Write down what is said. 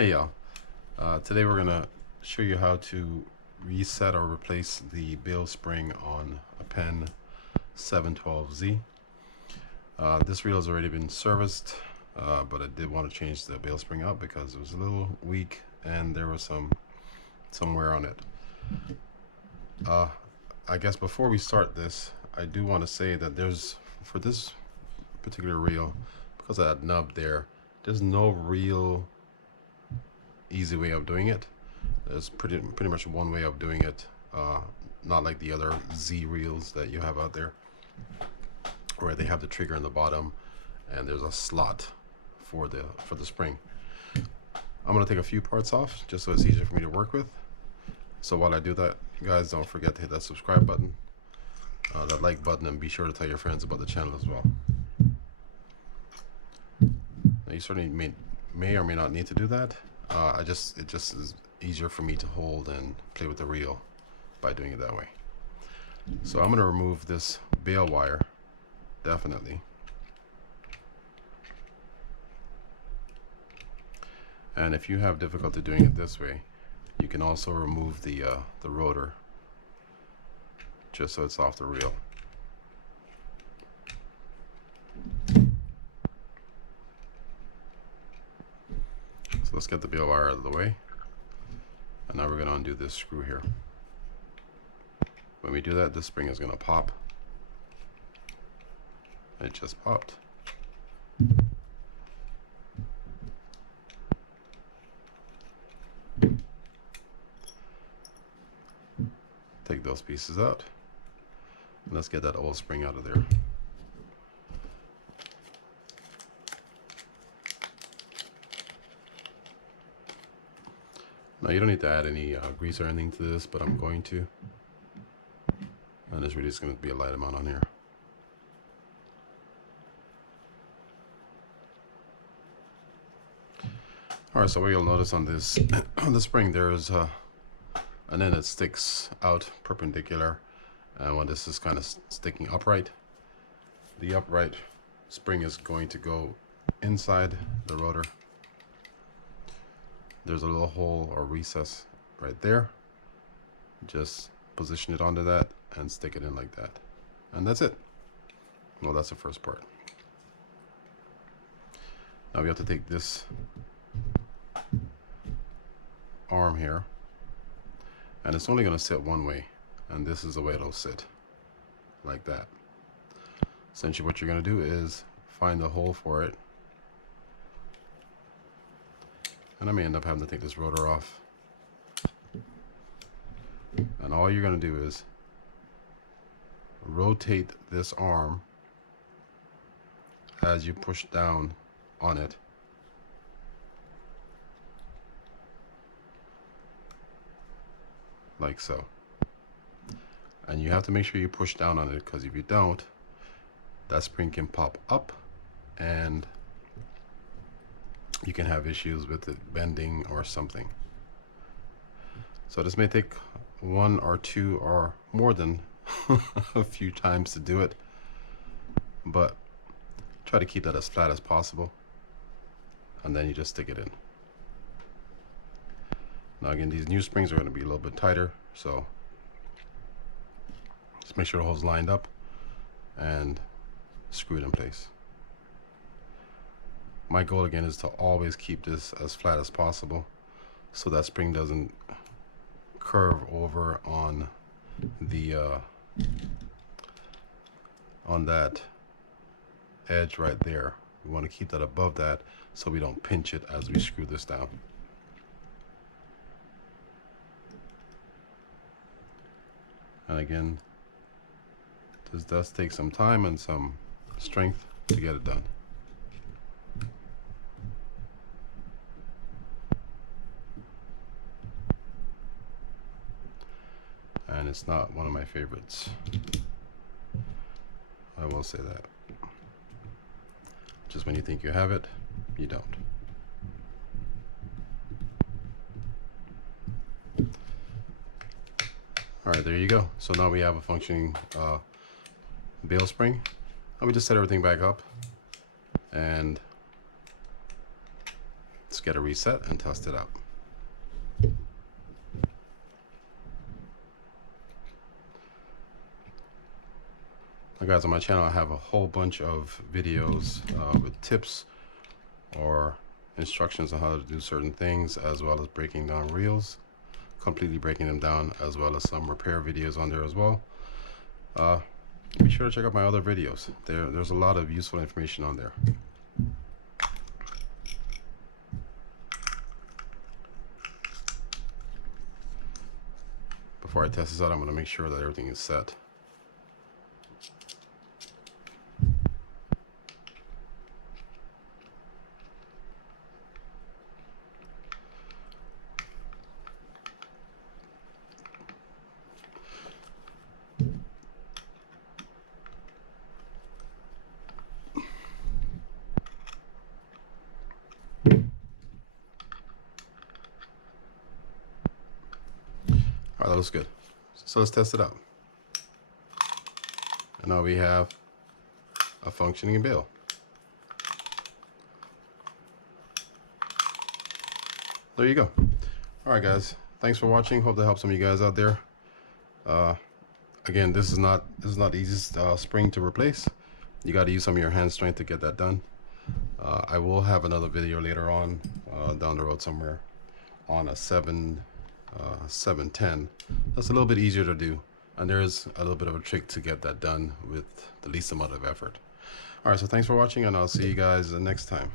Hey y'all, today we're gonna show you how to reset or replace the bail spring on a Penn 712Z. This reel has already been serviced, but I did want to change the bail spring out because it was a little weak and there was some wear on it. I guess before we start this, I do want to say that for this particular reel, because of that nub there's no real easy way of doing it. There's pretty much one way of doing it, not like the other Z reels that you have out there where they have the trigger in the bottom and there's a slot for the spring. I'm gonna take a few parts off just so it's easier for me to work with. So while I do that, guys, don't forget to hit that subscribe button, that like button, and be sure to tell your friends about the channel as well. Now, you certainly may or may not need to do that. It just is easier for me to hold and play with the reel by doing it that way. So I'm going to remove this bail wire, definitely. And if you have difficulty doing it this way, you can also remove the rotor, just so it's off the reel. So let's get the bail wire out of the way. And now we're going to undo this screw here. When we do that, this spring is going to pop. It just popped. Take those pieces out. And let's get that old spring out of there. Now, you don't need to add any grease or anything to this, but I'm going to. And there's really just going to be a light amount on here. Alright, so what you'll notice on this, on the spring, there's an end that sticks out perpendicular. And when this is kind of sticking upright, the upright spring is going to go inside the rotor. There's a little hole or recess right there. Just position it onto that and stick it in like that. And that's it. Well, that's the first part. Now we have to take this arm here, and it's only going to sit one way, and this is the way it'll sit, like that. Essentially what you're going to do is find the hole for it. And I may end up having to take this rotor off. And all you're going to do is rotate this arm as you push down on it. Like so. And you have to make sure you push down on it, because if you don't, that spring can pop up and you can have issues with it bending or something. So this may take one or two or more than a few times to do it, but try to keep that as flat as possible, and then you just stick it in. Now again, these new springs are going to be a little bit tighter, so just make sure the hole's lined up and screw it in place. My goal again is to always keep this as flat as possible so that spring doesn't curve over on the on that edge right there. We want to keep that above that so we don't pinch it as we screw this down. And again, this does take some time and some strength to get it done. And it's not one of my favorites. I will say that. Just when you think you have it, you don't. Alright, there you go. So now we have a functioning bail spring. Let me just set everything back up and let's get a reset and test it out. Now guys, on my channel I have a whole bunch of videos with tips or instructions on how to do certain things, as well as breaking down reels, completely breaking them down, as well as some repair videos on there as well. Be sure to check out my other videos. There's a lot of useful information on there. Before I test this out, I'm going to make sure that everything is set. All right, that looks good. So let's test it out. And now we have a functioning bail. There you go. All right, guys. Thanks for watching. Hope that helps some of you guys out there. Again, this is not the easiest spring to replace. You got to use some of your hand strength to get that done. I will have another video later on down the road somewhere on a 710. That's a little bit easier to do, and there is a little bit of a trick to get that done with the least amount of effort. All right, so thanks for watching, and I'll see you guys next time.